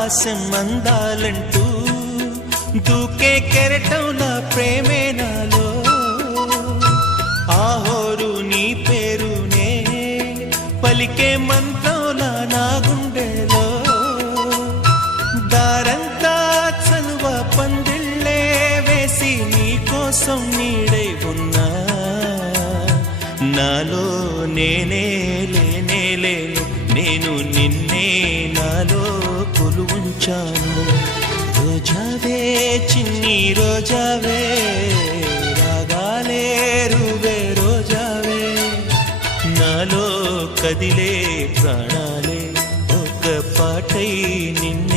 ఆకాశం అందాలంటూ దూకే కెరటం నా ప్రేమే నాలో ఆహోరు నీ పేరునే పలికే మంత్రం నా గుండెలో దారంతా చలువ పందిళ్ళే వేసి నీకోసం నీడై ఉన్నా నాలో నేనే లేనే లేను నేను నిన్ను వచ్చాను రోజావే చిన్ని రోజావే రాగాలే రూవే రోజావే నాలో కదిలే ప్రాణాలే ఒక పాటై నిన్న